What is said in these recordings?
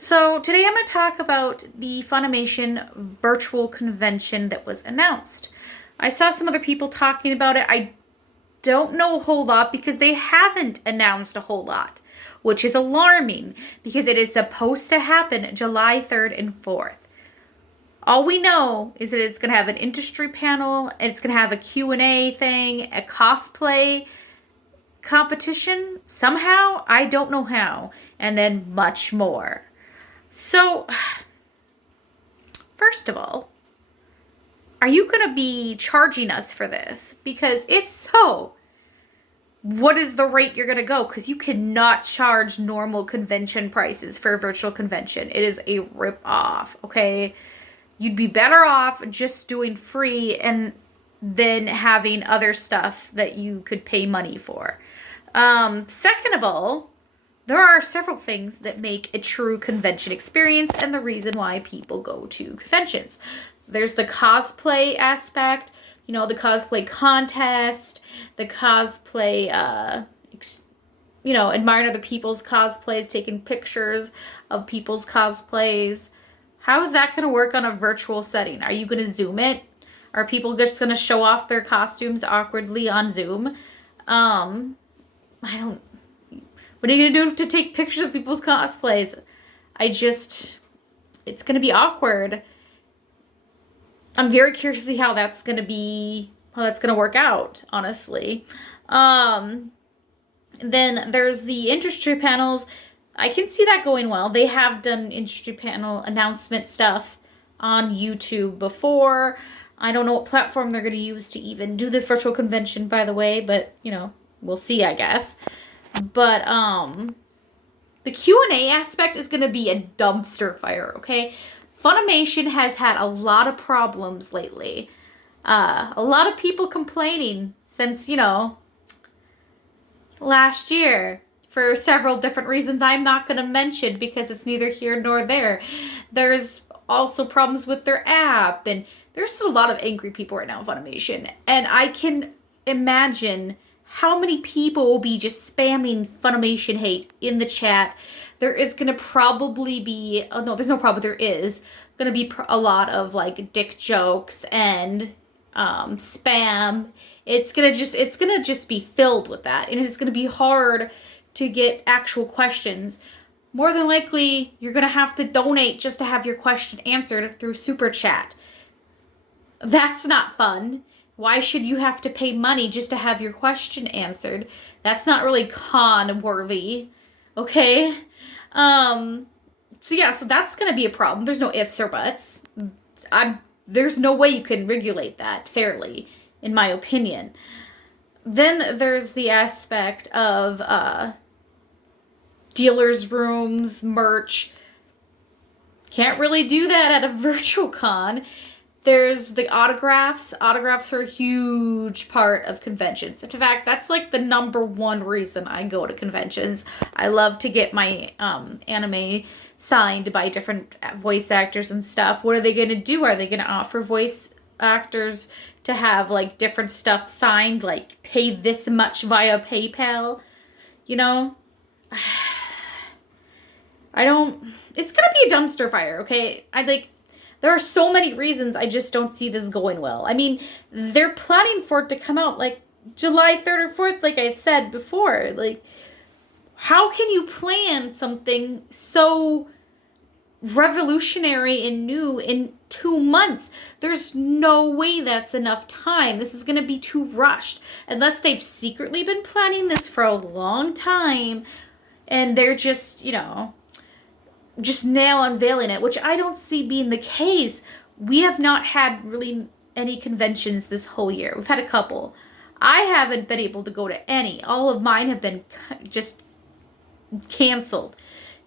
So today I'm going to talk about the Funimation virtual convention that was announced. I saw some other people talking about it. I don't know a whole lot because they haven't announced a whole lot, which is alarming because it is supposed to happen July 3rd and 4th. All we know is that it's going to have an industry panel, and it's going to have a Q&A thing, a cosplay competition somehow, I don't know how, and then much more. So, first of all, are you going to be charging us for this? Because if so, what is the rate you're going to go? Because you cannot charge normal convention prices for a virtual convention. It is a rip-off, okay? You'd be better off just doing free and then having other stuff that you could pay money for. Second of all, there are several things that make a true convention experience and the reason why people go to conventions. There's the cosplay aspect, the cosplay contest, the cosplay, admiring other people's cosplays, taking pictures of people's cosplays. How is that going to work on a virtual setting? Are you going to Zoom it? Are people just going to show off their costumes awkwardly on Zoom? What are you going to do to take pictures of people's cosplays? It's going to be awkward. I'm very curious to see how that's going to work out, honestly. Then there's the industry panels. I can see that going well. They have done industry panel announcement stuff on YouTube before. I don't know what platform they're going to use to even do this virtual convention, by the way, but, we'll see, I guess. But the Q&A aspect is going to be a dumpster fire, okay? Funimation has had a lot of problems lately. A lot of people complaining since, last year for several different reasons I'm not going to mention because it's neither here nor there. There's also problems with their app, and there's a lot of angry people right now in Funimation. And I can imagine how many people will be just spamming Funimation hate in the chat. There is going to probably be, there is going to be a lot of dick jokes and spam. It's going to just be filled with that. And it's going to be hard to get actual questions. More than likely, you're going to have to donate just to have your question answered through Super Chat. That's not fun. Why should you have to pay money just to have your question answered? That's not really con-worthy, okay? So that's going to be a problem. There's no ifs or buts. There's no way you can regulate that fairly, in my opinion. Then there's the aspect of dealers' rooms, merch. Can't really do that at a virtual con. There's the autographs. Autographs are a huge part of conventions. In fact, that's the number one reason I go to conventions. I love to get my anime signed by different voice actors and stuff. What are they going to do? Are they going to offer voice actors to have different stuff signed, pay this much via PayPal? It's going to be a dumpster fire, okay? There are so many reasons I just don't see this going well. I mean, they're planning for it to come out July 3rd or 4th, like I've said before. How can you plan something so revolutionary and new in 2 months? There's no way that's enough time. This is going to be too rushed. Unless they've secretly been planning this for a long time and they're just now unveiling it, which I don't see being the case. We have not had really any conventions this whole year. We've had a couple. I haven't been able to go to any. All of mine have been just canceled.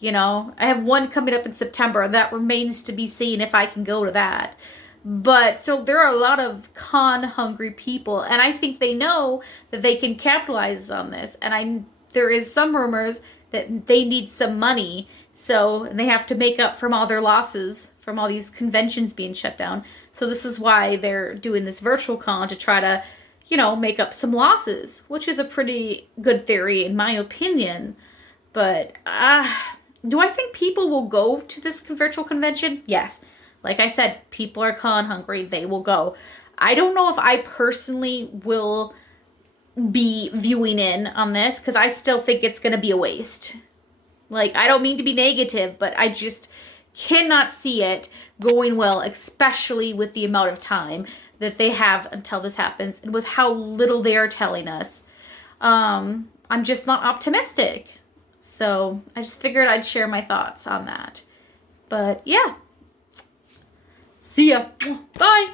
I have one coming up in September. That remains to be seen if I can go to that. But so there are a lot of con-hungry people, and I think they know that they can capitalize on this. And there is some rumors that they need some money. So they have to make up from all their losses from all these conventions being shut down. So this is why they're doing this virtual con to try to, make up some losses, which is a pretty good theory in my opinion. But Do I think people will go to this virtual convention? Yes. Like I said, people are con hungry. They will go. I don't know if I personally will be viewing in on this because I still think it's going to be a waste. Like, I don't mean to be negative, but I just cannot see it going well, especially with the amount of time that they have until this happens and with how little they are telling us. I'm just not optimistic. So I just figured I'd share my thoughts on that. But yeah. See ya. Bye.